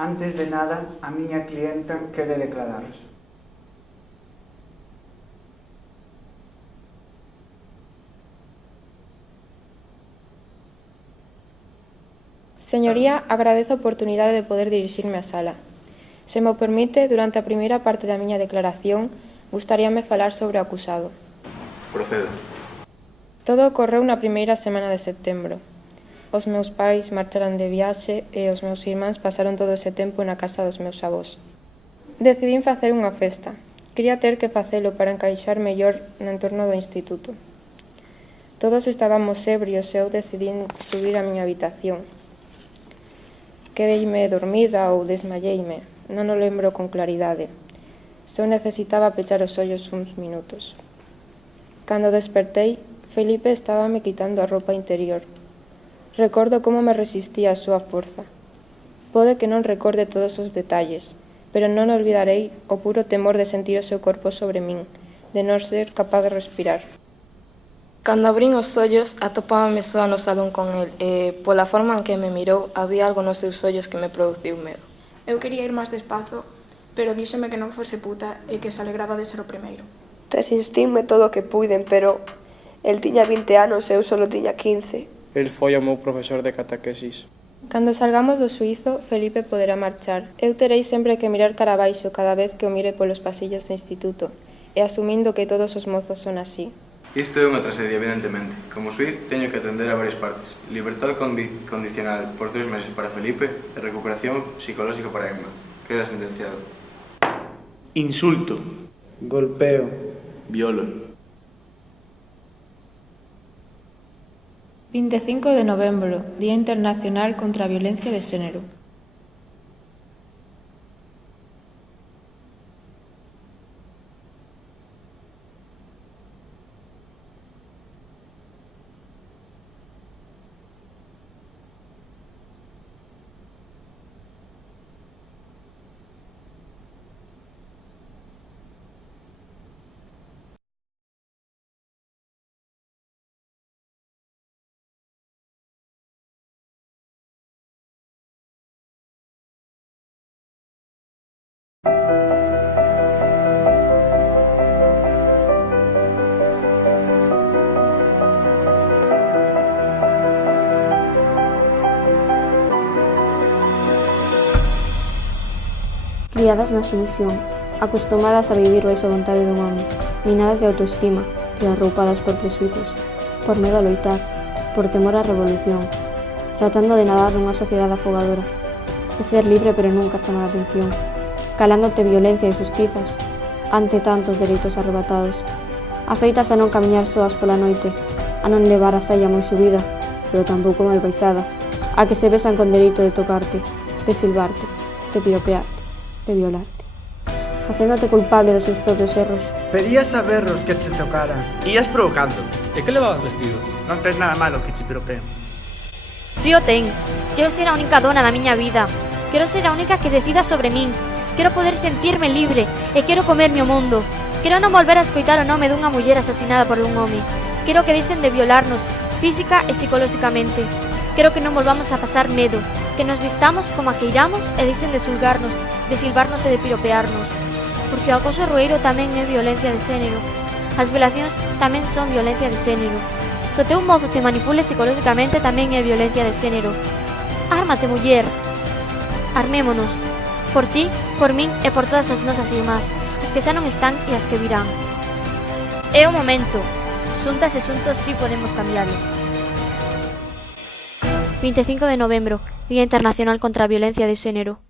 Antes de nada, a miña clienta quere declarar. Señoría, agradezo a oportunidade de poder dirixirme á sala. Se mo permite, durante a primeira parte da miña declaración, gustaríame falar sobre o acusado. Proceda. Todo ocorreu na primeira semana de setembro. Os meus pais marcharan de viaxe e os meus irmáns pasaron todo ese tempo na casa dos meus avós. Decidín facer unha festa. Quería ter que facelo para encaixar mellor no entorno do instituto. Todos estábamos ebrios e eu decidín subir á miña habitación. Quedeime dormida ou desmalleime, non o lembro con claridade. Só necesitaba pechar os ollos uns minutos. Cando despertei, Felipe estábame quitando a roupa interior. Recordo como me resistía a súa forza. Pode que non recorde todos os detalles, pero non olvidarei o puro temor de sentir o seu corpo sobre min, de non ser capaz de respirar. Cando abrín os ollos, atopábame soa no salón con el e, pola forma en que me mirou, había algo nos seus ollos que me produciu medo. Eu quería ir máis despazo, pero díxome que non fose puta e que se alegraba de ser o primeiro. Resistínme todo o que puiden, pero el tiña 20 anos e eu só tiña 15. El foi o meu profesor de catequesis. Cando salgamos do xuízo, Felipe poderá marchar. Eu terei sempre que mirar cara abaixo cada vez que o mire polos pasillos do instituto, e asumindo que todos os mozos son así. Isto é unha tragedia, evidentemente. Como suíz, teño que atender a varias partes. Libertad condicional por 3 meses para Felipe e recuperación psicolóxica para Emma. Queda sentenciado. Insulto. Golpeo. Violo. 25 de novembro, Día Internacional contra a Violencia de Xénero. criadas na sumisión, acostumadas a vivir baixo a vontade dun home, minadas de autoestima, pero arroupadas por presuizos, por medo a loitar, por temor á revolución, tratando de nadar nunha sociedade afogadora, de ser libre pero nunca chamar a atención, calándote violencia e xustizas, ante tantos dereitos arrebatados, afeitas a non camiñar soas pola noite, a non levar a saia moi subida, pero tampouco mal baixada, a que se besan con dereito de tocarte, de silbarte, de piropearte, de violarte, facéndote culpable dos seus propios erros. Pedías a berros que te tocaran. Ías provocando. E que levabas vestido? Non tens nada malo que che piropeen. Si o ten. Quero ser a única dona da miña vida. Quero ser a única que decida sobre min. Quero poder sentirme libre e quero comerme o mundo. Quero non volver a escoitar o nome dunha muller asesinada por un home. Quero que deixen de violarnos, física e psicolóxicamente. Quero que non volvamos a pasar medo, que nos vistamos como a queiramos e deixen de sulgarnos, de silbarnos e de piropearnos. Porque o acoso roeiro tamén é violencia de xénero. As violacións tamén son violencia de xénero. Que o teu mozo te manipule psicolóxicamente tamén é violencia de xénero. Ármate, muller. Armémonos. Por ti, por min e por todas as nosas irmás, as que xa non están e as que virán. É o momento. Xuntas e xuntos si podemos cambiarlo. 25 de novembro, Día Internacional contra a Violencia de Xénero.